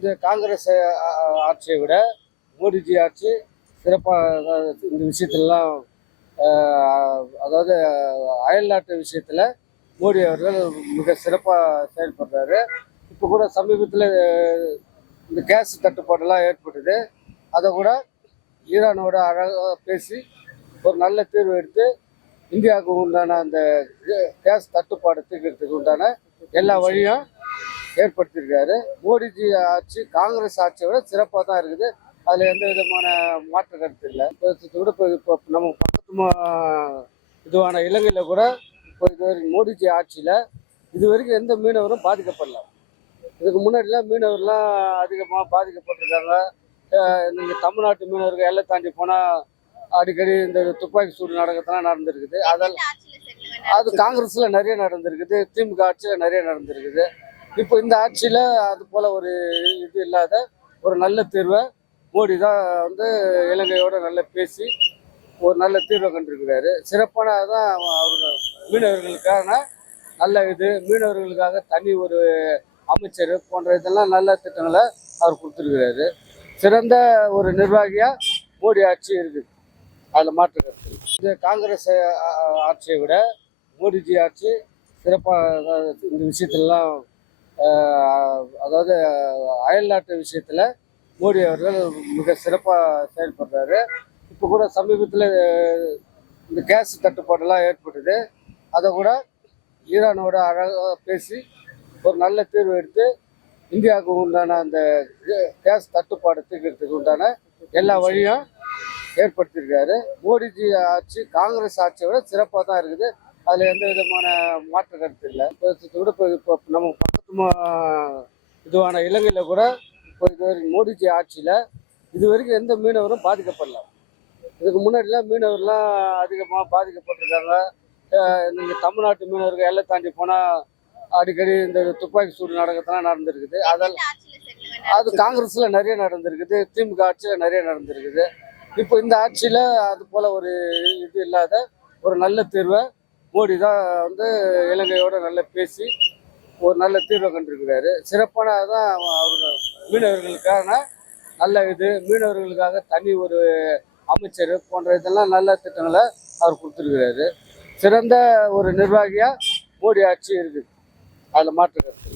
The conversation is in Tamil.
இது காங்கிரஸ் ஆட்சியை விட மோடிஜி ஆட்சி சிறப்பாக இந்த விஷயத்துலலாம், அதாவது அயல்நாட்டு விஷயத்தில் மோடி அவர்கள் மிக சிறப்பாக செயல்படுறாரு. இப்போ கூட சமீபத்தில் இந்த கேஸ் தட்டுப்பாடெல்லாம் ஏற்பட்டது. அதை கூட ஈரானோட அழகாக பேசி ஒரு நல்ல தீர்வு எடுத்து இந்தியாவுக்கு உண்டான அந்த கேஸ் தட்டுப்பாடு தீர்க்கிறதுக்கு உண்டான எல்லா வழியும் ஏற்படுத்தியிருக்காரு. மோடிஜி ஆட்சி காங்கிரஸ் ஆட்சியை விட சிறப்பாக தான் இருக்குது. அதில் எந்த விதமான மாற்று கருத்து இல்லை. இப்போ நம்ம பக்கத்து இதுவான இலங்கையில் கூட இப்போ இதுவரைக்கும் மோடிஜி ஆட்சியில் இதுவரைக்கும் எந்த மீனவரும் பாதிக்கப்படல. இதுக்கு முன்னாடிலாம் மீனவர்லாம் அதிகமாக பாதிக்கப்பட்டிருக்காங்க. நீங்கள் தமிழ்நாட்டு மீனவர்கள் எல்லை தாண்டி போனால் அடிக்கடி இந்த துப்பாக்கி சூடு நடக்கிறதுலாம் நடந்திருக்குது. அது காங்கிரஸில் நிறைய நடந்திருக்குது, திமுக ஆட்சியில் நிறைய நடந்திருக்குது. இப்போ இந்த ஆட்சியில் அது போல் ஒரு இது இல்லாத ஒரு நல்ல தீர்வை மோடி தான் இலங்கையோட நல்லா பேசி ஒரு நல்ல தீர்வை கண்டிருக்கிறாரு. சிறப்பானதான் அவர்கள் மீனவர்களுக்கான நல்ல மீனவர்களுக்காக தனி ஒரு அமைச்சர் போன்ற இதெல்லாம் நல்ல திட்டங்களை அவர் கொடுத்துருக்கிறாரு. சிறந்த ஒரு நிர்வாகியாக மோடி ஆட்சி இருக்குது, அதில் மாற்று கருத்து. இது காங்கிரஸ் ஆட்சியை விட மோடிஜி ஆட்சி சிறப்பாக இந்த விஷயத்துலலாம், அதாவது அயல்நாட்டு விஷயத்தில் மோடி அவர்கள் மிக சிறப்பாக செயல்படுறாரு. இப்போ கூட சமீபத்தில் இந்த கேஸ் தட்டுப்பாடெல்லாம் ஏற்பட்டது. அதை கூட ஈரானோட அழகாக பேசி ஒரு நல்ல தீர்வு எடுத்து இந்தியாவுக்கு உண்டான அந்த கேஸ் தட்டுப்பாடு தீர்க்கிறதுக்கு உண்டான எல்லா வழியும் ஏற்படுத்தியிருக்காரு. மோடிஜி ஆட்சி காங்கிரஸ் ஆட்சியை விட சிறப்பாக தான் இருக்குது. அதில் எந்த விதமான மாற்று கருத்து இல்லை. இப்போ நம்ம பக்கத்து இதுவான இலங்கையில் கூட இப்போ இதுவரைக்கும் மோடிஜி ஆட்சியில் இதுவரைக்கும் எந்த மீனவரும் பாதிக்கப்படல. இதுக்கு முன்னாடிலாம் மீனவர்லாம் அதிகமாக பாதிக்கப்பட்டிருக்காங்க. நீங்கள் தமிழ்நாட்டு மீனவர்கள் எல்லை தாண்டி போனால் அடிக்கடி இந்த துப்பாக்கி சூடு நடக்கிறதுலாம் நடந்திருக்குது. அது காங்கிரஸில் நிறைய நடந்திருக்குது, திமுக ஆட்சியில் நிறைய நடந்திருக்குது. இப்போ இந்த ஆட்சியில் அது போல் ஒரு இது இல்லாத ஒரு நல்ல தீர்வை மோடி தான் இலங்கையோட நல்லா பேசி ஒரு நல்ல தீர்வை கண்டிருக்கிறாரு. சிறப்பானதான் அவர்கள் மீனவர்களுக்கான நல்ல மீனவர்களுக்காக தனி ஒரு அமைச்சர் போன்ற இதெல்லாம் நல்ல திட்டங்களை அவர் கொடுத்துருக்கிறாரு. சிறந்த ஒரு நிர்வாகியாக மோடி ஆட்சி இருக்குது, அதில் மாற்று கருத்து.